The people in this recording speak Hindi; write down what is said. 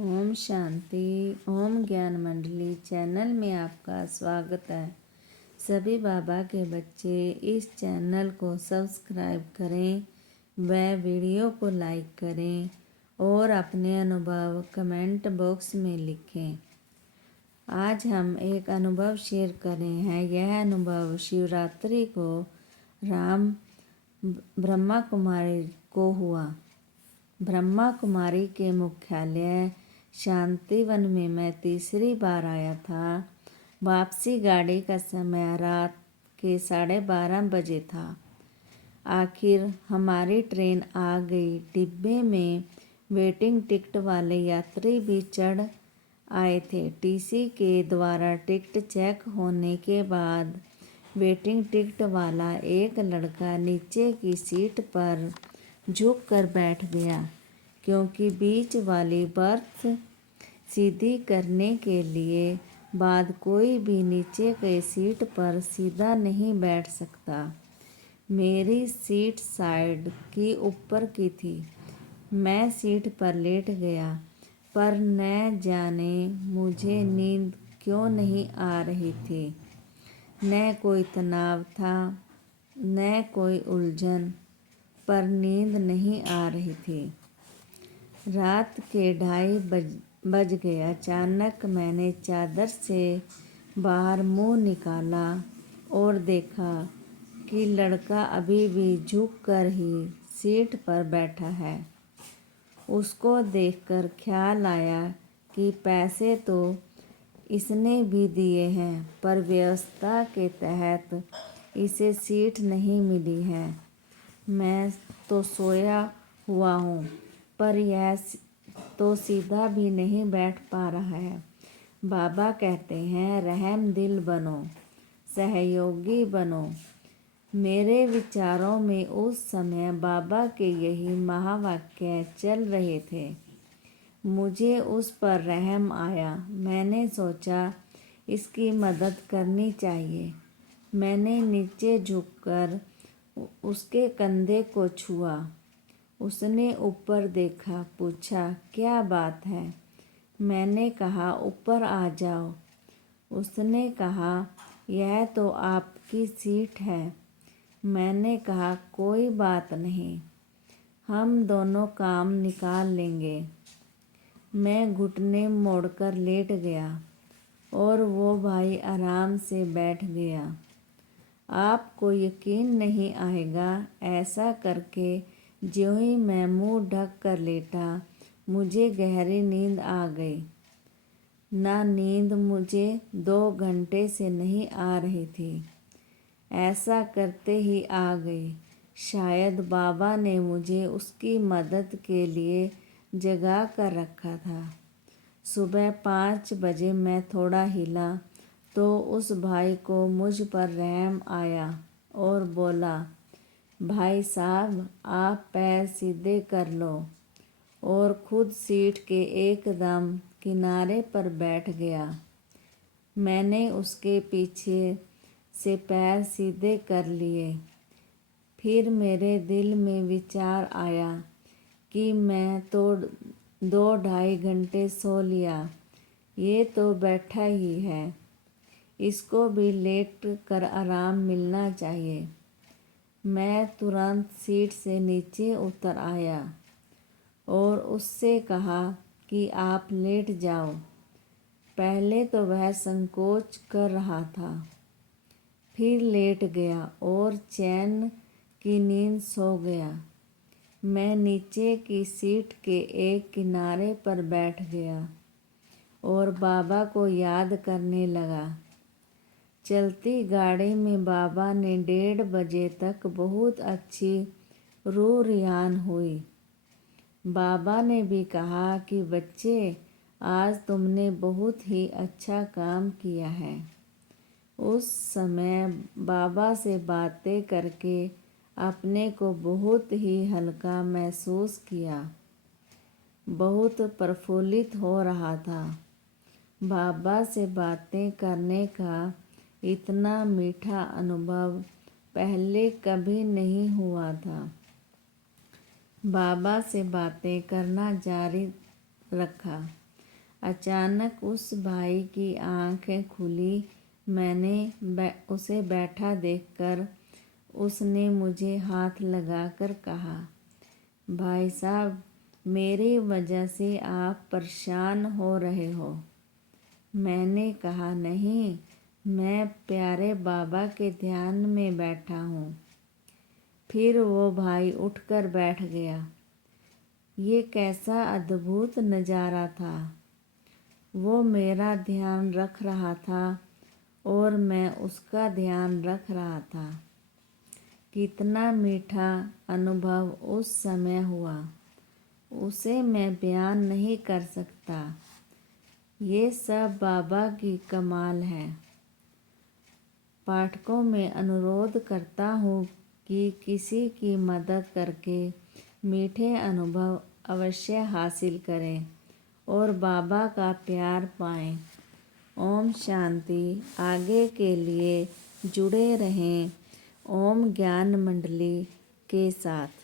ओम शांति। ओम ज्ञान मंडली चैनल में आपका स्वागत है। सभी बाबा के बच्चे इस चैनल को सब्सक्राइब करें व वीडियो को लाइक करें और अपने अनुभव कमेंट बॉक्स में लिखें। आज हम एक अनुभव शेयर कर रहे हैं। यह अनुभव शिवरात्रि को राम ब्रह्मा कुमारी को हुआ। ब्रह्मा कुमारी के मुख्यालय शांतिवन में मैं तीसरी बार आया था। वापसी गाड़ी का समय रात के 12:30 बजे था। आखिर हमारी ट्रेन आ गई। डिब्बे में वेटिंग टिकट वाले यात्री भी चढ़ आए थे। टीसी के द्वारा टिकट चेक होने के बाद वेटिंग टिकट वाला एक लड़का नीचे की सीट पर झुक कर बैठ गया, क्योंकि बीच वाली बर्थ सीधी करने के लिए बाद कोई भी नीचे के सीट पर सीधा नहीं बैठ सकता। मेरी सीट साइड की ऊपर की थी। मैं सीट पर लेट गया, पर न जाने मुझे नींद क्यों नहीं आ रही थी। न कोई तनाव था, न कोई उलझन, पर नींद नहीं आ रही थी। रात के 2:30 बज गए। अचानक मैंने चादर से बाहर मुंह निकाला और देखा कि लड़का अभी भी झुक कर ही सीट पर बैठा है। उसको देखकर ख्याल आया कि पैसे तो इसने भी दिए हैं, पर व्यवस्था के तहत इसे सीट नहीं मिली है। मैं तो सोया हुआ हूँ, पर यह तो सीधा भी नहीं बैठ पा रहा है। बाबा कहते हैं, रहम दिल बनो, सहयोगी बनो। मेरे विचारों में उस समय बाबा के यही महावाक्य चल रहे थे। मुझे उस पर रहम आया। मैंने सोचा इसकी मदद करनी चाहिए। मैंने नीचे झुककर उसके कंधे को छुआ। उसने ऊपर देखा, पूछा, क्या बात है? मैंने कहा, ऊपर आ जाओ। उसने कहा, यह तो आपकी सीट है। मैंने कहा, कोई बात नहीं, हम दोनों काम निकाल लेंगे। मैं घुटने मोड़कर लेट गया और वो भाई आराम से बैठ गया। आपको यकीन नहीं आएगा, ऐसा करके ज्यों ही मैं मुंह ढक कर लेटा, मुझे गहरी नींद आ गई। ना नींद मुझे 2 घंटे से नहीं आ रही थी। ऐसा करते ही आ गई। शायद बाबा ने मुझे उसकी मदद के लिए जगा कर रखा था। सुबह 5 बजे मैं थोड़ा हिला तो उस भाई को मुझ पर रहम आया और बोला, भाई साहब, आप पैर सीधे कर लो, और खुद सीट के एकदम किनारे पर बैठ गया। मैंने उसके पीछे से पैर सीधे कर लिए। फिर मेरे दिल में विचार आया कि मैं तो 2-2.5 घंटे सो लिया, ये तो बैठा ही है, इसको भी लेट कर आराम मिलना चाहिए। मैं तुरंत सीट से नीचे उतर आया और उससे कहा कि आप लेट जाओ। पहले तो वह संकोच कर रहा था, फिर लेट गया और चैन की नींद सो गया। मैं नीचे की सीट के एक किनारे पर बैठ गया और बाबा को याद करने लगा। चलती गाड़ी में बाबा ने 1:30 बजे तक बहुत अच्छी रूह रियान हुई। बाबा ने भी कहा कि बच्चे, आज तुमने बहुत ही अच्छा काम किया है। उस समय बाबा से बातें करके अपने को बहुत ही हल्का महसूस किया। बहुत प्रफुल्लित हो रहा था। बाबा से बातें करने का इतना मीठा अनुभव पहले कभी नहीं हुआ था। बाबा से बातें करना जारी रखा। अचानक उस भाई की आंखें खुली। मैंने उसे बैठा देखकर उसने मुझे हाथ लगाकर कहा, भाई साहब, मेरी वजह से आप परेशान हो रहे हो। मैंने कहा, नहीं, मैं प्यारे बाबा के ध्यान में बैठा हूँ। फिर वो भाई उठकर बैठ गया। ये कैसा अद्भुत नज़ारा था। वो मेरा ध्यान रख रहा था और मैं उसका ध्यान रख रहा था। कितना मीठा अनुभव उस समय हुआ, उसे मैं बयान नहीं कर सकता। ये सब बाबा की कमाल है। पाठकों में अनुरोध करता हूँ कि किसी की मदद करके मीठे अनुभव अवश्य हासिल करें और बाबा का प्यार पाएं। ओम शांति। आगे के लिए जुड़े रहें ओम ज्ञान मंडली के साथ।